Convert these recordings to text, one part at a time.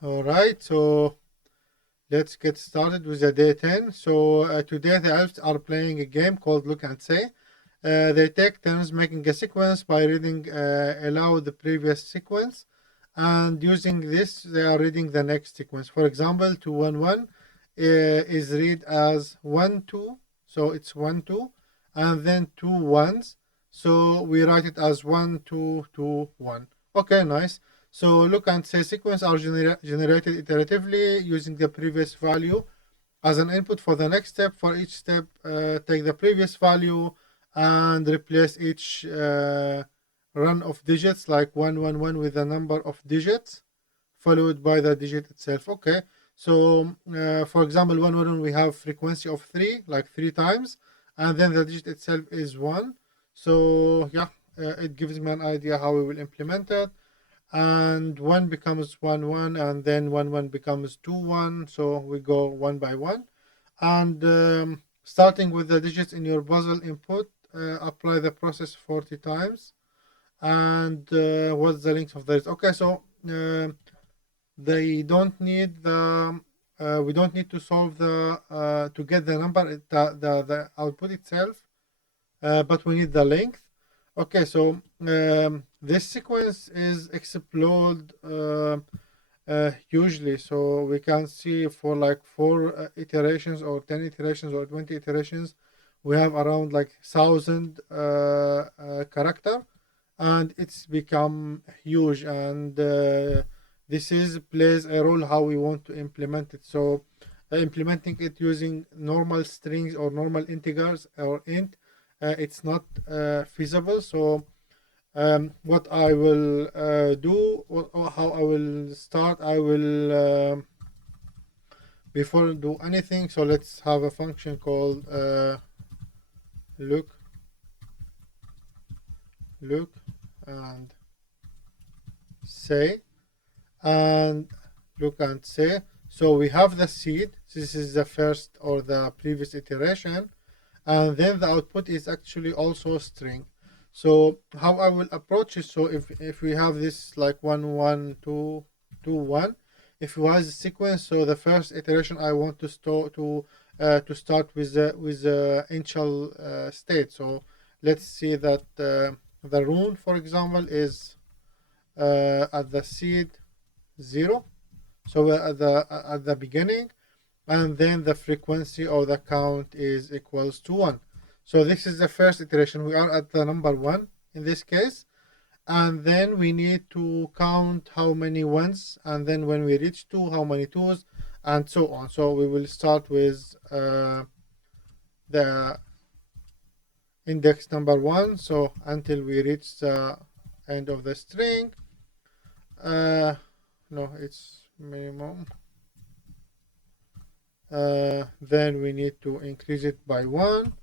All right, so let's get started with the day 10. So today the elves are playing a game called Look and Say. They take turns making a sequence by reading aloud the previous sequence, and using this they are reading the next sequence. For example, 211 is read as 1 2, so it's 1 2, and then 2 ones, so we write it as 1 2 2 1. Okay, nice. So look and say sequence are generated iteratively using the previous value as an input for the next step. For each step, take the previous value and replace each run of digits, like 111 with the number of digits followed by the digit itself. Okay, so for example, 111 we have frequency of 3, like 3 times, and then the digit itself is 1. So yeah, it gives me an idea how we will implement it. And 1 becomes 1 1, and then 1 1 becomes 2 1, so we go one by one. And starting with the digits in your puzzle input, apply the process 40 times. And what's the length of this? Okay, so they don't need the we don't need to solve the to get the number, the output itself, but we need the length. Okay, so this sequence is explode hugely, so we can see for like 4 iterations or 10 iterations or 20 iterations, we have around like 1,000 character, and it's become huge. And this is plays a role how we want to implement it. So implementing it using normal strings or normal integers or int, it's not feasible. So what I will do, how I will start, I will before do anything, so let's have a function called look and say, and look and say. So we have the seed, this is the first or the previous iteration, and then the output is actually also a string. So how I will approach it, so if we have this like 1 1 2 2 1, if it was a sequence, so the first iteration I want to start with the initial state. So let's see that the rune, for example, is at the seed 0, so we're at the beginning, and then the frequency or the count is equals to 1. So this is the first iteration. We are at the number 1 in this case, and then we need to count how many ones, and then when we reach 2, how many twos, and so on. So we will start with the index number 1, so until we reach the end of the string. No, it's minimum. Then we need to increase it by 1,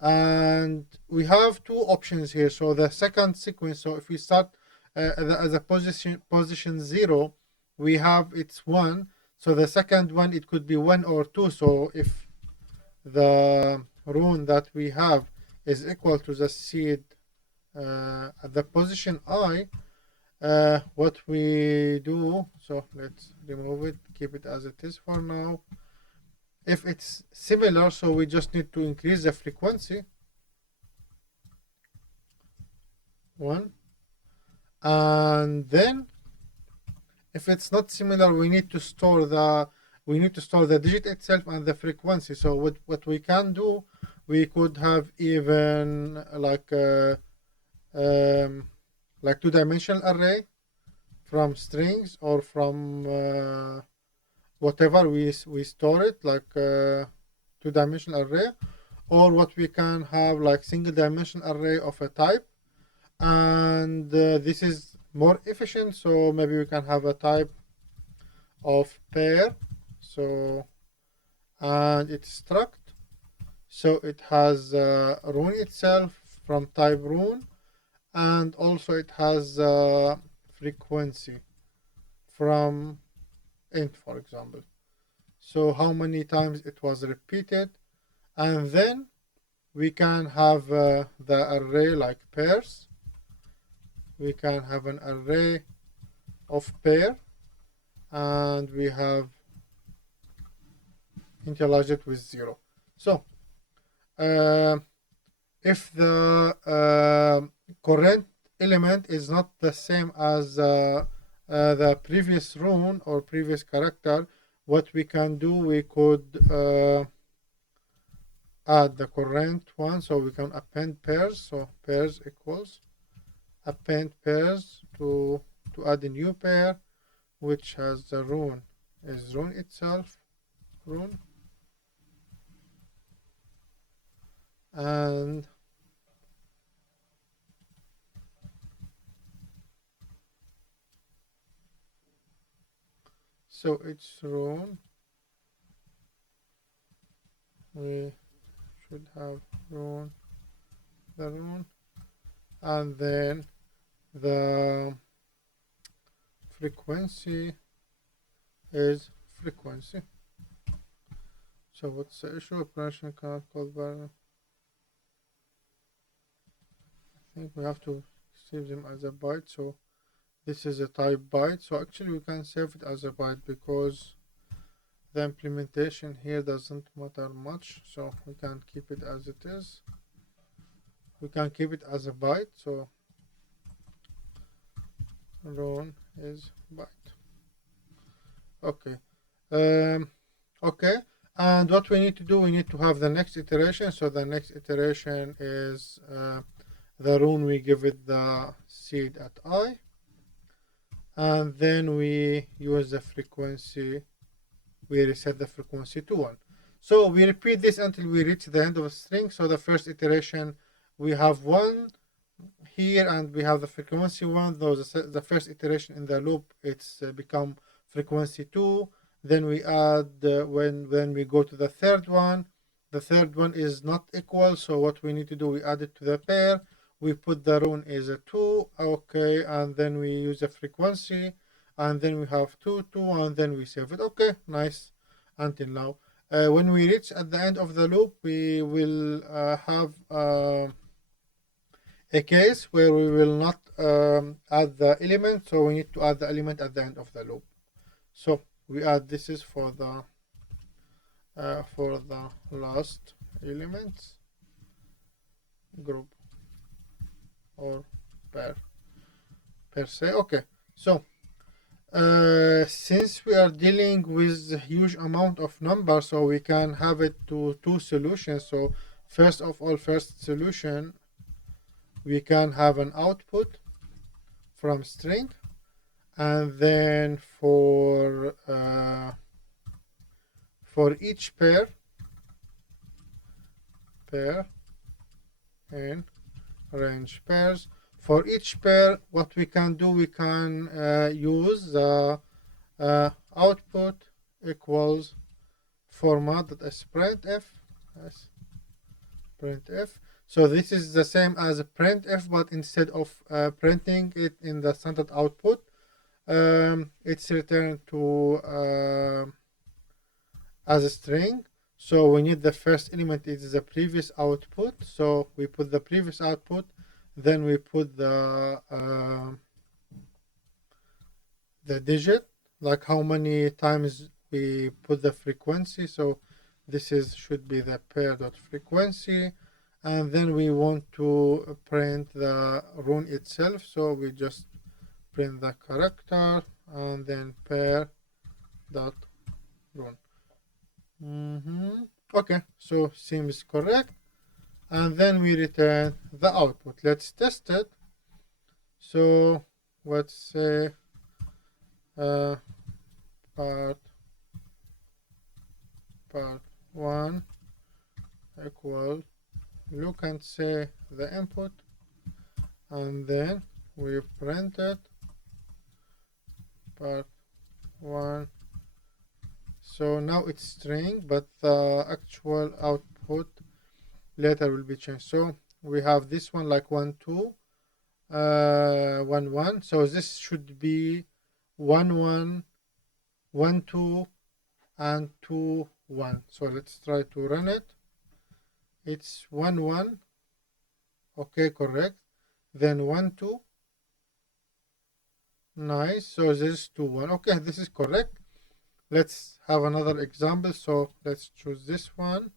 and we have 2 options here. So the second sequence, so if we start as a position 0, we have it's 1. So the second one, it could be 1 or 2. So if the rune that we have is equal to the seed at the position I, what we do, so let's remove it, keep it as it is for now. If it's similar, so we just need to increase the frequency 1, and then if it's not similar, we need to store the digit itself and the frequency. So what we can do, we could have even like two-dimensional array from strings, or from whatever we store it, like two-dimensional array, or what we can have like single-dimensional array of a type. And this is more efficient, so maybe we can have a type of pair. So, and it's struct, so it has rune itself from type rune, and also it has frequency from int, for example. So how many times it was repeated, and then we can have the array like pairs. We can have an array of pair, and we have initialize it with 0. So if the current element is not the same as the previous rune or previous character, what we can do, we could add the current one, so we can append pairs. So pairs equals append pairs to add a new pair which has the rune is rune itself, rune, and so it's rune. We should have rune, the rune, and then the frequency is frequency. So what's the issue? Operation cannot call variable. I think we have to save them as a byte. So this is a type byte. So actually we can save it as a byte because the implementation here doesn't matter much. So we can keep it as it is. We can keep it as a byte. So run is byte. Okay. Okay. And what we need to do, we need to have the next iteration. So the next iteration is the rune, we give it the seed at I, and then we use the frequency, we reset the frequency to 1. So we repeat this until we reach the end of a string. So the first iteration, we have 1 here, and we have the frequency 1. Though the first iteration in the loop, it's become frequency 2. Then we add when we go to the third one, the third one is not equal. So what we need to do, we add it to the pair. We put the rune is a 2, okay, and then we use a frequency, and then we have 2, 2, and then we save it. Okay, nice until now. When we reach at the end of the loop, we will have a case where we will not add the element, so we need to add the element at the end of the loop. So we add, this is for the last elements group or per se. Okay, so since we are dealing with a huge amount of numbers, so we can have it to 2 solutions. So first of all, first solution, we can have an output from string, and then for each pair in range pairs, for each pair, what we can do, we can use the output equals format.Sprintf. Yes, printf. So this is the same as a printf, but instead of printing it in the standard output, it's returned to as a string. So we need the first element is the previous output. So we put the previous output, then we put the digit, like how many times we put the frequency. So this is should be the pair.frequency, and then we want to print the rune itself. So we just print the character and then pair.rune. Okay, so seems correct, and then we return the output. Let's test it. So let's say part 1 equal look and say the input, and then we print it part 1. So now it's string, but the actual output later will be changed. So we have this one like 1 2 1 1. So this should be 1 1 1 2 and 2 1. So let's try to run it. It's 1 1. Okay, correct. Then 1 2 Nice. So this is 2 1. Okay, this is correct. Let's have another example. So let's choose this one,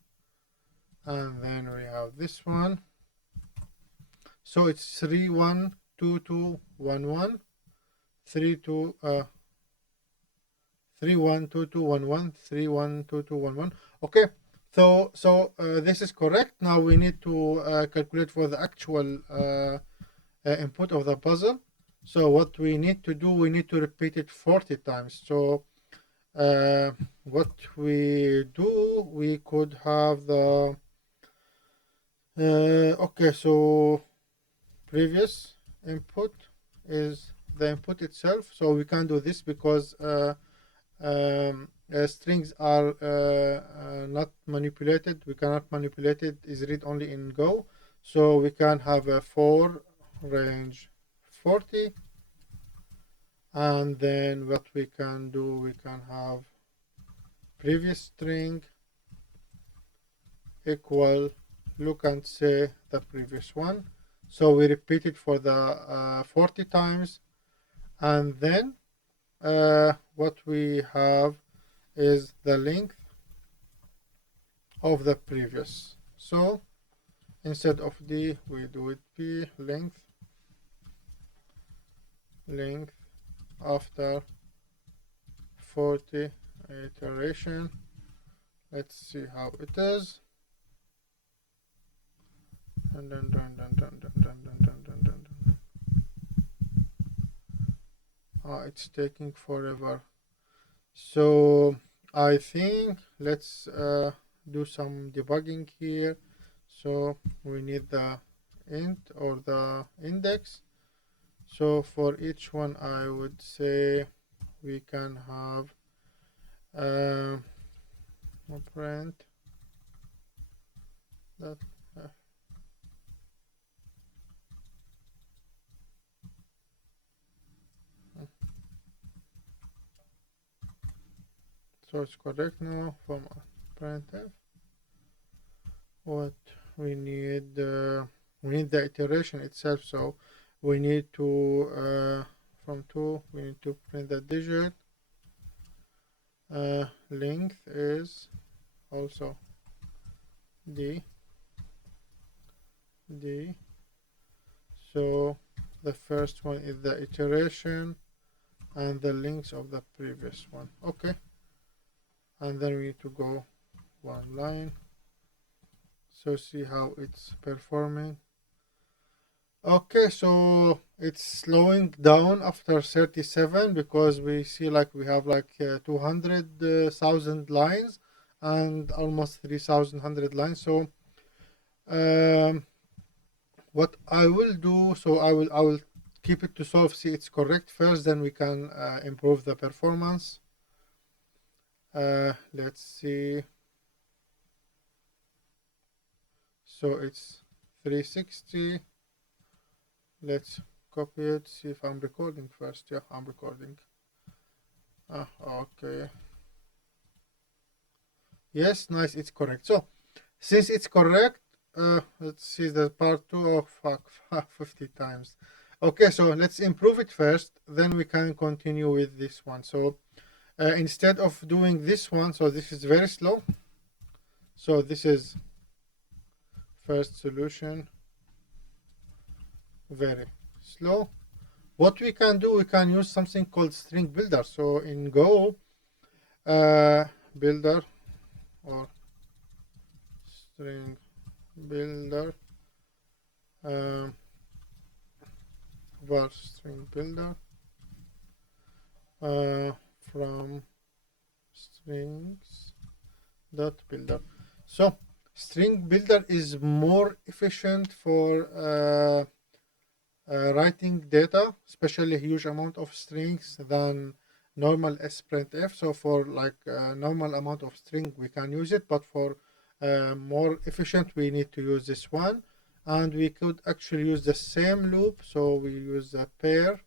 and then we have this one. So it's 3 1 2 2 1 1 3 2 3 1 2 2 1 1 3 1 2 2 1 1. Okay, so this is correct. Now we need to calculate for the actual input of the puzzle. So what we need to do, we need to repeat it 40 times. So what we do, we could have the okay, so previous input is the input itself. So we can do this because strings are not manipulated. We cannot manipulate it. Is read only in Go. So we can have a for range 40, and then what we can do, we can have previous string equal look and say the previous one. So we repeat it for the 40 times, and then what we have is the length of the previous. So instead of d, we do it p, length after 40 iteration. Let's see how it is. And then it's taking forever. So I think let's do some debugging here. So we need the int or the index. So for each one, I would say we can have a print that so it's correct now from printf. What we need the iteration itself. So we need to from 2 we need to print the digit. Length is also d. So the first one is the iteration and the length of the previous one. Okay, and then we need to go one line. So see how it's performing. Okay, so it's slowing down after 37 because we see like we have like 200,000 lines and almost 3,100 lines. So what I will do, so I will keep it to solve, see it's correct first, then we can improve the performance. Let's see. So it's 360. Let's copy it, see if I'm recording first. Yeah, I'm recording. Okay. Yes, nice, it's correct. So since it's correct, let's see the part 2. Oh, fuck, 50 times. Okay, so let's improve it first, then we can continue with this one. So instead of doing this one, so this is very slow. So this is first solution, very slow. What we can do, we can use something called string builder. So in Go, builder or string builder, var string builder from strings.Builder. So string builder is more efficient for writing data, especially a huge amount of strings, than normal Sprintf. So for like a normal amount of string, we can use it, but for more efficient, we need to use this one. And we could actually use the same loop. So we use a pair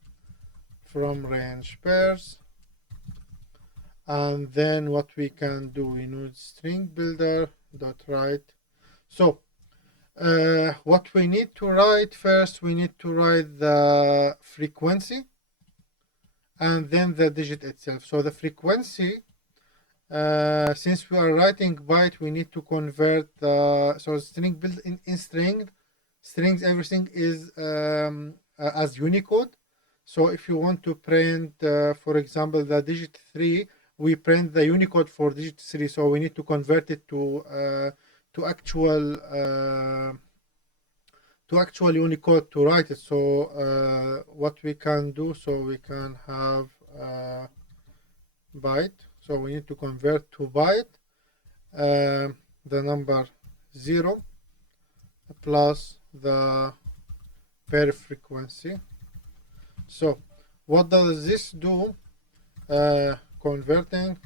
from range pairs. And then what we can do, we use string builder dot write. So what we need to write first, we need to write the frequency. and then the digit itself. So the frequency, since we are writing byte, we need to convert the, so string build in strings, everything is as Unicode. So if you want to print, for example, the digit 3, we print the Unicode for digit 3. So we need to convert it to actual Unicode to write it. So what we can do, so we can have byte. So we need to convert to byte the number 0 plus the pair frequency. So what does this do? Converting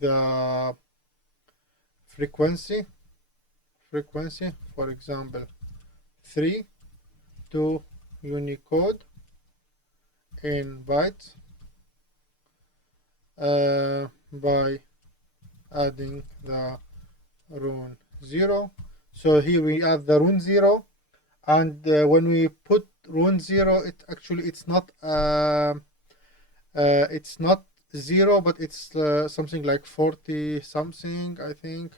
the frequency, for example, 3 to Unicode in bytes by adding the rune 0. So here we add the rune 0, and when we put rune 0, it's not 0, but it's something like 40 something, I think.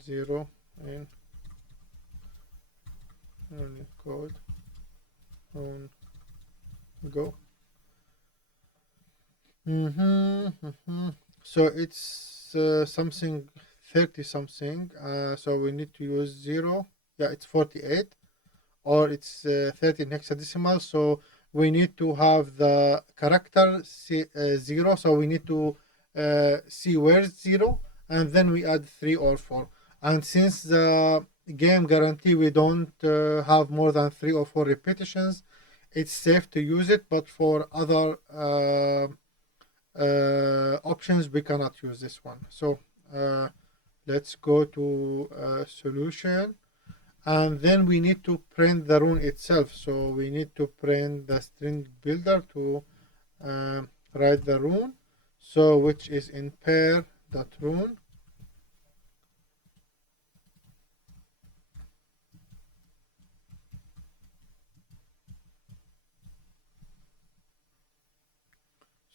0 in Unicode rune go. So it's something 30 something. So we need to use 0. Yeah, it's 48, or it's 30 hexadecimal. So we need to have the character 0. So we need to see where's 0, and then we add 3 or 4. And since the game guarantee we don't have more than 3 or 4 repetitions, it's safe to use it. But for other options, we cannot use this one. So let's go to solution, and then we need to print the rune itself. So we need to print the string builder to write the rune, so which is in pair.rune.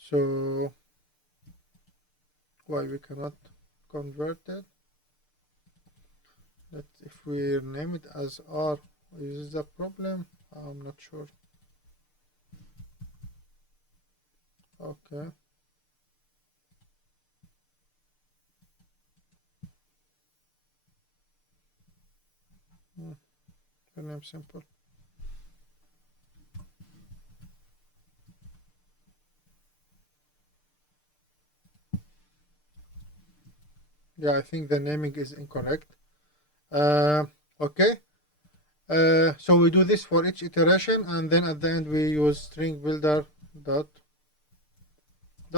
So why we cannot convert it? If we name it as R, is this a problem? I'm not sure. Okay. Name simple. Yeah, I think the naming is incorrect. Okay. So we do this for each iteration, and then at the end we use string builder dot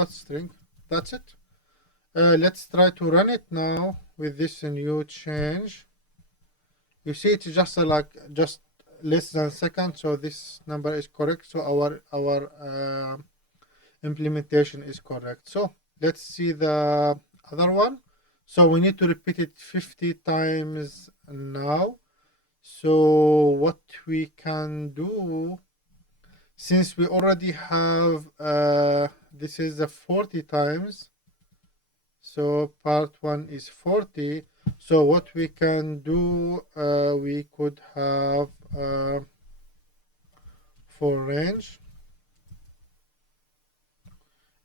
string. That's it. Let's try to run it now with this new change. You see, it's just just less than a second, so this number is correct. So our implementation is correct. So let's see the other one. So we need to repeat it 50 times now. So what we can do, since we already have this is a 40 times, so part 1 is 40. So what we can do, we could have for range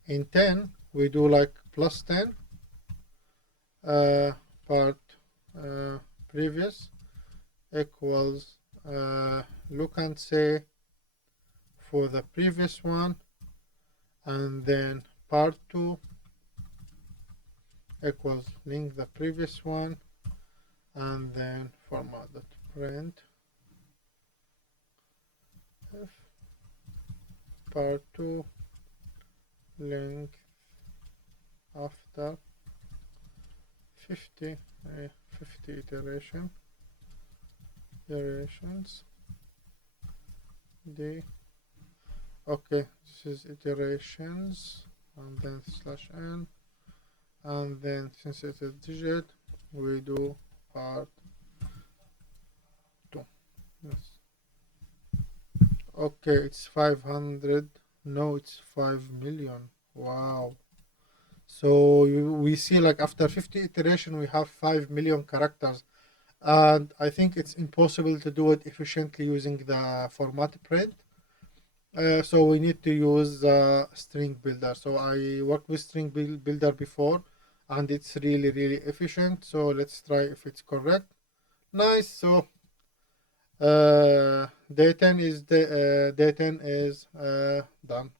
in 10, we do like plus 10 part previous equals look and say for the previous one, and then part 2 equals link the previous one, and then format.print if part 2 length after 50 iterations d. Okay, this is iterations, and then /n, and then since it's a digit, we do part 2. Yes. Okay, it's 500. No, it's 5 million. Wow. So we see like after 50 iteration, we have 5 million characters. And I think it's impossible to do it efficiently using the format print. So we need to use string builder. So I worked with builder before, and it's really, really efficient. So let's try if it's correct. Nice. So day 10 is done.